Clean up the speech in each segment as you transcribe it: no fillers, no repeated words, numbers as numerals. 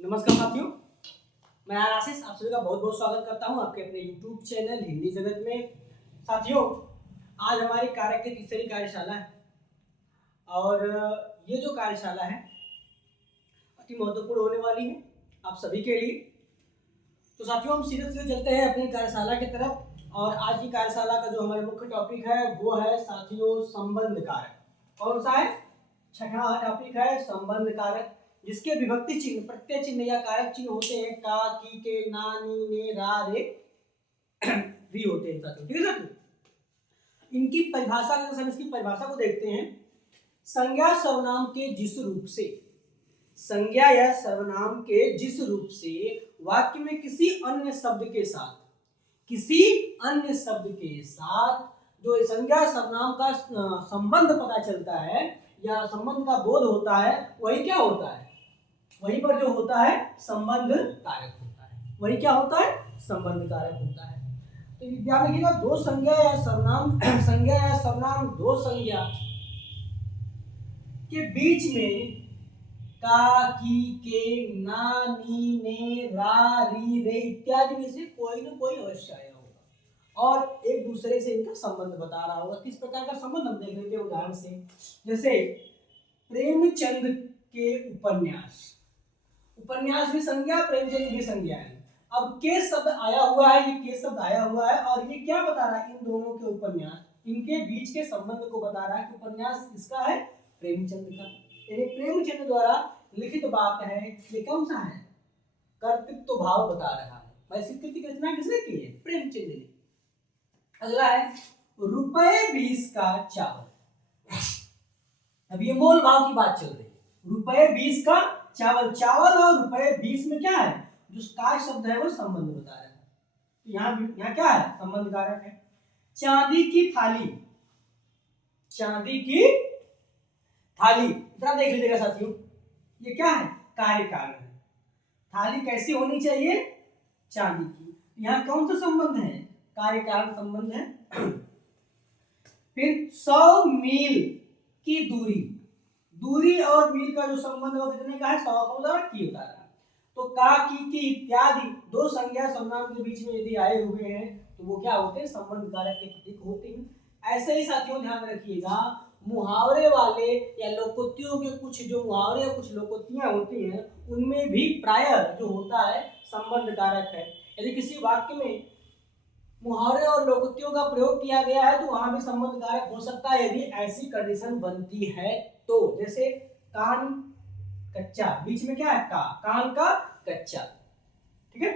नमस्कार साथियों, मैं आशीष आप सभी का बहुत बहुत स्वागत करता हूं आपके अपने YouTube चैनल हिंदी जगत में। साथियों, आज हमारी कारक की तीसरी कार्यशाला है और ये जो कार्यशाला है अति महत्वपूर्ण होने वाली है आप सभी के लिए। तो साथियों, हम सीधे सीधे चलते हैं अपनी कार्यशाला की तरफ और आज की कार्यशाला का जो हमारा मुख्य टॉपिक है वो है साथियों संबंध कारक। कौन सा है? छठा टॉपिक है संबंध कारक, जिसके विभक्ति चिन्ह, प्रत्यय चिन्ह या कारक चिन्ह होते हैं का, की, के, ना, नी, ने, रा, रे, भी होते हैं साथियों। ठीक है साथियों, इनकी परिभाषा के इसकी परिभाषा को देखते हैं। संज्ञा सर्वनाम के जिस रूप से, संज्ञा या सर्वनाम के जिस रूप से वाक्य में किसी अन्य शब्द के साथ, किसी अन्य शब्द के साथ जो संज्ञा सर्वनाम का संबंध पता चलता है या संबंध का बोध होता है, वही क्या होता है? वहीं पर जो होता है संबंध कारक होता है। वही क्या होता है? संबंध कारक होता है। तो ध्यान रखिएगा, दो संज्ञा या सर्वनाम, संज्ञा या सर्वनाम दो संज्ञा के बीच में का, की, के, ना, नी, ने, रा, री, रे इत्यादि में से कोई न कोई अवश्य आया होगा और एक दूसरे से इनका संबंध बता रहा होगा। किस प्रकार का संबंध हम देख लेते हैं उदाहरण से। जैसे प्रेमचंद के उपन्यास, उपन्यास भी संज्ञा, प्रेमचंद भी संज्ञा है। अब के शब्द आया हुआ है, ये के शब्द आया हुआ है और ये क्या बता रहा है? इन दोनों के उपन्यास, इनके बीच के संबंध को बता रहा है कि उपन्यास किसका है? प्रेमचंद का। यानी प्रेमचंद द्वारा लिखित बात है, ये कौन सा है? कर्तृत्व भाव बता रहा है। भाई स्वीकृति की रचना किसने की है? प्रेमचंद ने। अगला है रुपए 20 का चावल। अब ये मोल भाव की बात चल रही है। रुपए 20 का चावल, चावल और रुपए 20 में क्या है? जो का शब्द है वो संबंध बता रहा है। तो यहाँ क्या है? संबंध कारक है। चांदी की थाली, चांदी की थाली जरा देख लीजिएगा साथियों, ये क्या है? कार्य कारण है। थाली कैसी होनी चाहिए? चांदी की। यहाँ कौन सा संबंध है? कार्य कारण संबंध है। फिर 100 मील की दूरी, दूरी और मील का जो संबंध है वो कितने का है? 100 का द्वारा की होता है। तो का, की इत्यादि दो संज्ञा सर्वनाम के बीच में यदि आए हुए हैं तो वो क्या होते हैं? संबंध कारक के प्रतीक होते हैं। ऐसे ही साथियों ध्यान रखिएगा, मुहावरे वाले या लोकोक्तियों के कुछ जो मुहावरे या कुछ लोकोक्तियां होती हैं उनमें भी प्रायः जो होता है संबंध कारक है। यदि किसी वाक्य में मुहावरे और लोकोक्तियों का प्रयोग किया गया है तो वहां भी संबंध कारक हो सकता है यदि ऐसी कंडीशन बनती है तो। जैसे कान कच्चा, बीच में क्या है? का, कान का कच्चा। ठीक है।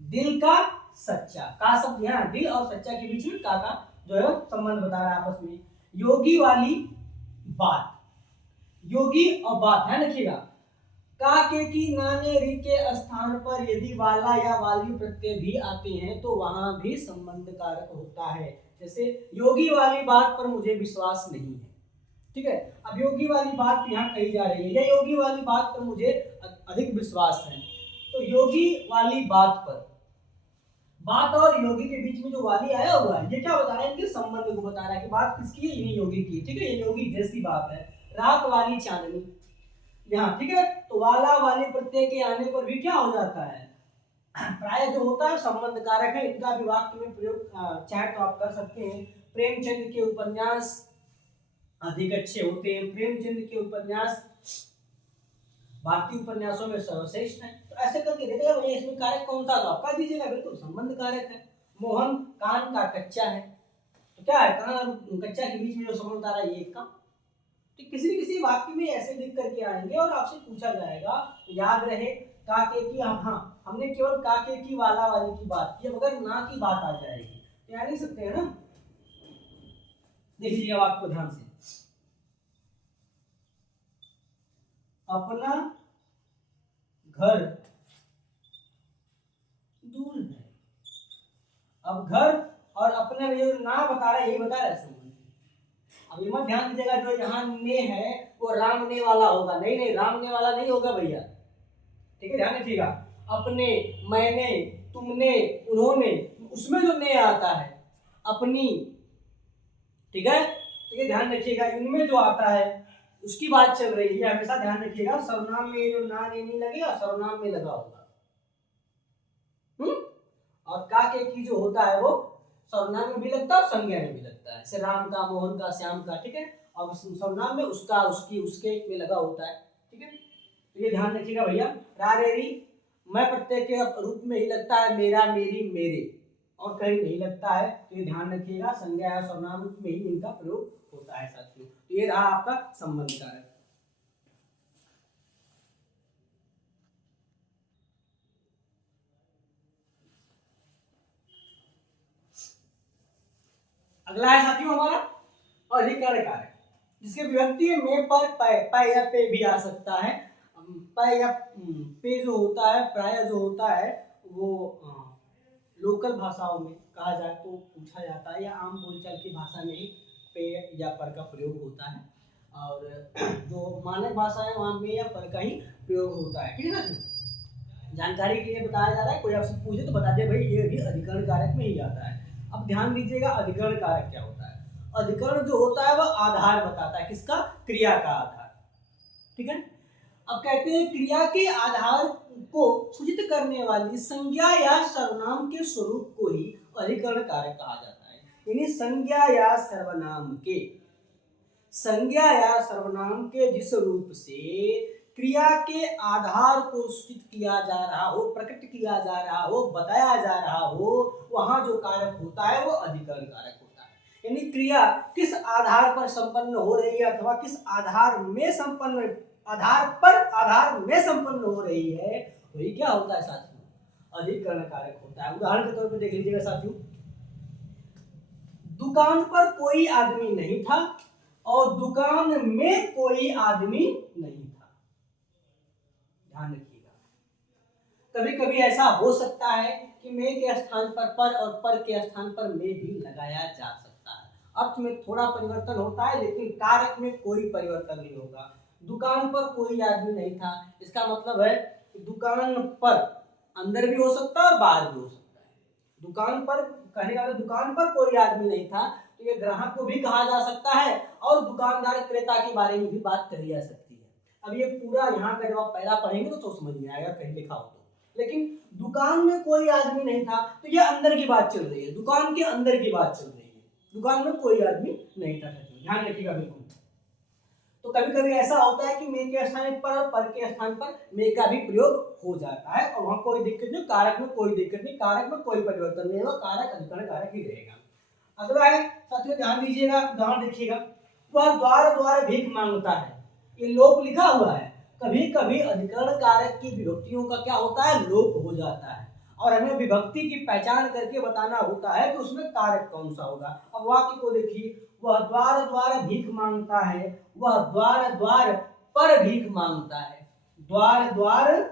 दिल का सच्चा, का शब्द यहाँ दिल और सच्चा के बीच में का जो है संबंध बता रहा है आपस में। योगी वाली बात, योगी और बात ध्यान रखिएगा, का, के, की, ना, ने, री के स्थान पर यदि वाला या वाली प्रत्यय भी आते हैं तो वहां भी संबंध कारक होता है। जैसे योगी वाली बात पर मुझे विश्वास नहीं है। ठीक है। अब योगी वाली बात यहाँ कही जा रही है, या योगी वाली बात पर मुझे अधिक विश्वास है। तो योगी वाली बात पर, बात और योगी के बीच में जो वाली आया हुआ है ये क्या बता रहा है? इनके संबंध को बता रहा है कि बात किसकी है? ये योगी की। ठीक है, ये योगी जैसी बात है। रात वाली चांदनी यहाँ, ठीक है। तो वाला वाली प्रत्यय के आने पर भी क्या हो जाता है? प्राय जो होता है संबंध कारक है। इनका भी वाक्य में प्रयोग चाहे तो आप कर सकते हैं। प्रेमचंद के उपन्यास अधिक अच्छे होते हैं, प्रेमचंद के उपन्यास भारतीय उपन्यासों में सर्वश्रेष्ठ है। तो ऐसे करके देखिएगा भैया इसमें कारक कौन सा था? कह दीजिएगा, बिल्कुल संबंध कारक है। मोहन कान का कच्चा है, तो क्या है? कान और कच्चा के बीच में जो संबंध आ रहा है ये का। तो किसी न किसी वाक्य में ऐसे लिख करके आएंगे और आपसे पूछा जाएगा, तो याद रहे का, के, की। हाँ, हमने केवल का, के, की, वाला वाली की बात की, अगर ना की बात आ जाएगी तो याद नहीं सकते हैं ना। देख लीजिए वाक्य को ध्यान से। अपना घर दूर है। अब घर और अपने में जो ना बता रहा है यही बता रहा है संबंध। अब ये मत ध्यान दीजिएगा जो यहाँ ने है वो राम ने वाला होगा, नहीं नहीं, राम ने वाला नहीं होगा भैया। ठीक है, ध्यान रखिएगा। अपने, मैंने, तुमने, उन्होंने, उसमें जो ने आता है अपनी। ठीक है, ध्यान रखिएगा। इनमें जो आता है उसकी बात चल रही है। हमेशा ध्यान रखिएगा, सर्वनाम में जो ना ने नहीं लगेगा, सर्वनाम में लगा होगा। और का के की जो होता है वो सर्वनाम में भी लगता है और संज्ञा में भी लगता है, जैसे राम का, मोहन का, श्याम का, ठीक है। और सर्वनाम में उसका, उसकी, उसके में लगा होता है, ठीक है। तो ये ध्यान रखिएगा भैया। रा रे री मैं प्रत्यय के रूप में ही लगता है, मेरा, मेरी, मेरे, और कहीं नहीं लगता है। तो ये ध्यान रखिएगा, संज्ञा या सर्वनाम में ही इनका प्रयोग होता है साथियों। तो ये रहा आपका संबंध कारक। अगला है साथियों हमारा अधिकरण कारक, जिसके विभक्ति में पर प या पे भी आ सकता है। प या पे जो होता है, प्राय जो होता है वो लोकल भाषाओं में कहा जाए तो पूछा जाता है, या आम बोलचाल की भाषा में ही पे या पर का प्रयोग होता है। और जो मानक भाषा है वहां में या पर का ही प्रयोग होता है, ठीक है ना। जानकारी के लिए बताया जा रहा है, कोई आपसे पूछे तो बता दे भाई ये भी अधिकरण कारक में ही आता है। अब ध्यान दीजिएगा, अधिकरण कारक क्या होता है। अधिकरण जो होता है वह आधार बताता है, किसका, क्रिया का आधार, ठीक है। अब कहते हैं क्रिया के आधार को सूचित करने वाली संज्ञा या सर्वनाम के स्वरूप को ही अधिकरण कारक कहा जाता है। यानी संज्ञा या सर्वनाम के, संज्ञा या सर्वनाम के जिस रूप से क्रिया के आधार को सूचित किया जा रहा हो, प्रकट किया जा रहा हो, बताया जा रहा हो, वहां जो कारक होता है वो अधिकरण कारक होता है। यानी क्रिया किस आधार पर संपन्न हो रही है अथवा किस आधार में संपन्न, आधार में संपन्न हो रही है, वही क्या होता है साथियों, अधिकरण कारक होता है। उदाहरण के तौर पर देख लीजिएगा साथियों, दुकान पर कोई आदमी नहीं था और दुकान में कोई आदमी नहीं था। ध्यान रखिएगा, कभी कभी ऐसा हो सकता है कि में के स्थान पर और पर के स्थान पर में भी लगाया जा सकता है। अर्थ में थोड़ा परिवर्तन होता है लेकिन कारक में कोई परिवर्तन नहीं होगा। दुकान पर कोई आदमी नहीं था, इसका मतलब है कि दुकान पर अंदर भी हो सकता है और बाहर भी हो सकता है। दुकान पर कहने का दुकान पर कोई आदमी नहीं था, तो ये ग्राहक को भी कहा जा सकता है और दुकानदार क्रेता के बारे में भी बात कही जा सकती है। अब ये पूरा यहाँ का जब आप पहला पढ़ेंगे तो समझ में आएगा कहीं लिखा हो तो। लेकिन दुकान में कोई आदमी नहीं था तो ये अंदर की बात चल रही है, दुकान के अंदर की बात चल रही है, दुकान में कोई आदमी नहीं था। ध्यान रखिएगा बिल्कुल। तो कभी कभी ऐसा होता है कि में के स्थान पर और पर के स्थान पर में का भी प्रयोग हो जाता है और वहां कोई दिक्कत नहीं, कारक में कोई दिक्कत नहीं, कारक में कोई परिवर्तन नहीं होगा, कारक अधिकरण कारक ही रहेगा। अगला है साथियों, ध्यान दीजिएगा, उदाहरण देखिएगा, वह द्वार द्वार भीख मांगता है, ये लोप लिखा हुआ है। कभी कभी अधिकरण कारक की विभक्तियों का क्या होता है, लोप हो जाता है और हमें विभक्ति की पहचान करके बताना होता है कि उसमें कारक कौन सा होगा। अब वाक्य को देखिए, वह द्वार द्वार भीख मांगता है, वह द्वार द्वार पर भीख मांगता है, द्वार द्वार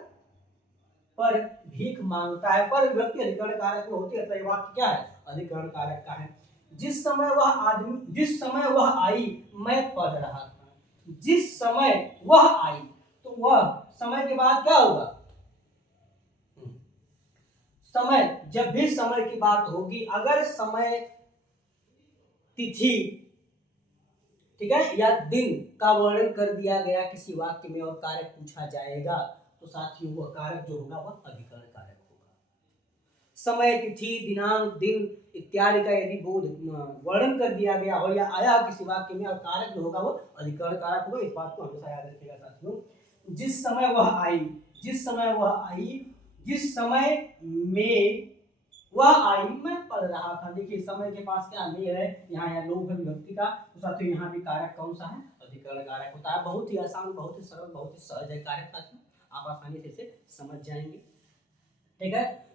पर भीख मांगता है, पर विभक्ति अधिकरण कारक में होती है, तो वाक्य क्या है, अधिकरण कारक का है। जिस समय वह आदमी, जिस समय वह आई मैं पढ़ रहा था, जिस समय वह आई, तो वह समय के बाद क्या होगा, समय, जब भी समय की बात होगी, अगर समय, तिथि, ठीक है, या दिन का वर्णन कर दिया गया किसी वाक्य में और कारक पूछा जाएगा तो साथियों वह कारक जो होगा वह अधिकरण कारक होगा। समय, तिथि, दिनांक, दिन इत्यादि का यदि बोध वर्णन कर दिया गया हो या आया किसी वाक्य में और कारक जो होगा वो अधिकरण कारक होगा। इस बात को हमेशा याद रखिएगा साथियों। जिस समय वह आई, जिस समय वह आई, जिस समय में वह आई मैं पढ़ रहा था। देखिए समय के पास क्या में है, यहाँ या लोभ है विभक्ति का, तो साथियों यहाँ भी कारक कौन सा है, अधिकरण कारक होता है। बहुत ही आसान, बहुत ही सरल, बहुत ही सहज है कारक साथियों, आप आसानी से इसे समझ जाएंगे, ठीक है।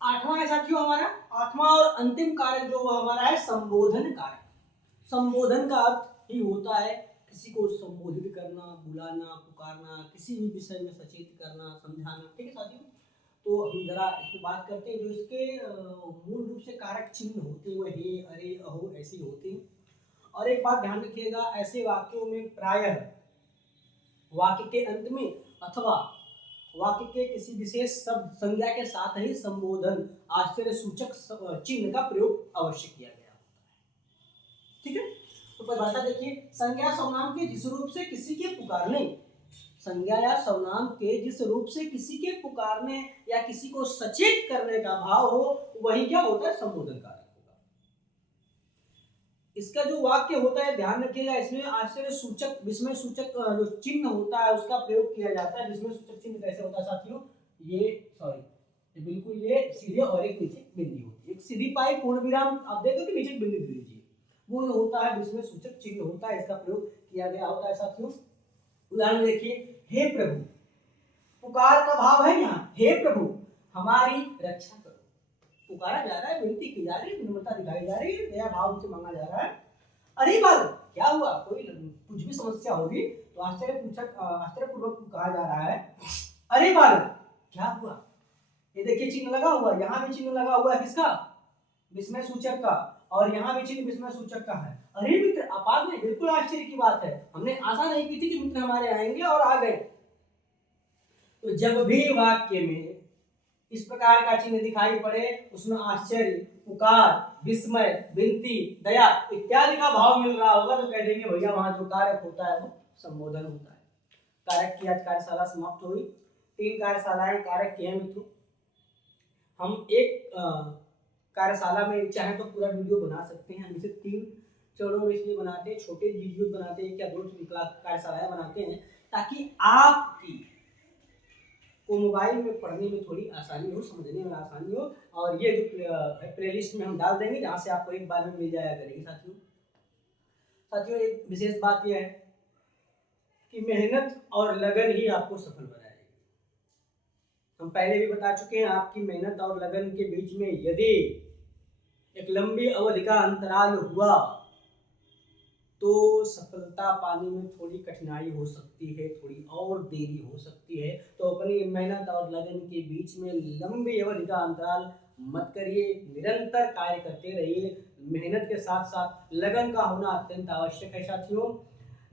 आठवां है साथियों हमारा, आठवां और अंतिम कारक जो हमारा है संबोधन कारक। संबोधन का अर्थ ही होता है किसी को संबोधित करना, बुलाना, पुकारना, किसी भी विषय में सचेत करना, समझाना, ठीक है साथियों। तो हम जरा इस पर बात करते हैं। जो इसके मूल रूप से कारक चिन्ह होते हैं वो हे, अरे, अहो ऐसे होते हैं। और एक बात ध्यान रखिएगा, ऐसे वाक्यों में प्रायः वाक्य के अंत में अथवा वाक्य के किसी विशेष शब्द संज्ञा के साथ ही संबोधन आश्चर्य सूचक चिन्ह का प्रयोग अवश्य किया गया होता है। ठीक है, तो परिभाषा देखिए, संज्ञा सर्वनाम के जिस रूप से किसी के पुकारने, संज्ञा या सर्वनाम के जिस रूप से किसी के पुकारने या किसी को सचेत करने का भाव हो, वही क्या होता है, संबोधन कारक होगा। इसका जो वाक्य होता है ध्यान रखिएगा, इसमें आश्चर्य सूचक विस्मय सूचक जो चिन्ह होता है उसका प्रयोग किया जाता है। विस्मय सूचक चिन्ह कैसे होता है साथियों, ये बिल्कुल ये सीधे और एक नीचे बिंदी होती है, एक सीधी पाई पूर्ण विराम, आप देखो कि नीचे बिंदी दे दीजिए, वो जो होता है विस्मय सूचक चिन्ह होता है, इसका प्रयोग किया गया होता है साथियों। उदाहरण देखिए, हे प्रभु, पुकार का भाव है यहाँ, हे प्रभु हमारी रक्षा करो, पुकारा जा रहा है, विनती की जा रही है, विनम्रता दिखाई जा रही है, दया भाव से मांगा जा रहा है। अरे बाल क्या हुआ, कोई कुछ भी समस्या होगी तो आश्चर्यपूर्वक कहा जा रहा है, अरे बाल क्या हुआ। ये देखिए चिन्ह लगा हुआ, यहाँ भी चिन्ह लगा हुआ है किसका, विस्मय सूचक का, और यहाँ भी चिन्ह विस्मय सूचक का है। अरे मित्र आप आ गए, बिल्कुल आश्चर्य की बात है, हमने आशा नहीं की थी कि मित्र हमारे आएंगे और आ गए। तो जब भी वाक्य में इस प्रकार का चिन्ह दिखाई पड़े, उसमें आश्चर्य, पुकार, विस्मय, विनती, दया इत्यादि का भाव मिल रहा होगा, तो कह देंगे भैया वहां जो कारक होता है वो संबोधन होता है। कारक की आज कार्यशाला समाप्त हुई। 3 कार्यशालाएं कारक की हैं मित्रों। हम एक कार्यशाला में चाहे तो पूरा वीडियो बना सकते हैं, हम इसे 3 चरणों में इसलिए बनाते हैं, छोटे वीडियो बनाते हैं, क्या 2 कार्यशालाएं बनाते हैं, ताकि आपकी को मोबाइल में पढ़ने में थोड़ी आसानी हो, समझने में आसानी हो। और ये जो प्लेलिस्ट में हम डाल देंगे जहाँ से आपको एक बार में मिल जाया करेगी। साथियों एक विशेष बात यह है कि मेहनत और लगन ही आपको सफल बनाएगी। हम पहले भी बता चुके हैं, आपकी मेहनत और लगन के बीच में यदि एक लंबी अवधि का अंतराल हुआ तो सफलता पाने में थोड़ी कठिनाई हो सकती है, थोड़ी और देरी हो सकती है। तो अपनी मेहनत और लगन के बीच में लंबी अवधि का अंतराल मत करिए, निरंतर कार्य करते रहिए। मेहनत के साथ साथ लगन का होना अत्यंत आवश्यक है साथियों।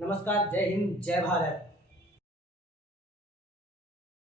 नमस्कार, जय हिंद, जय भारत।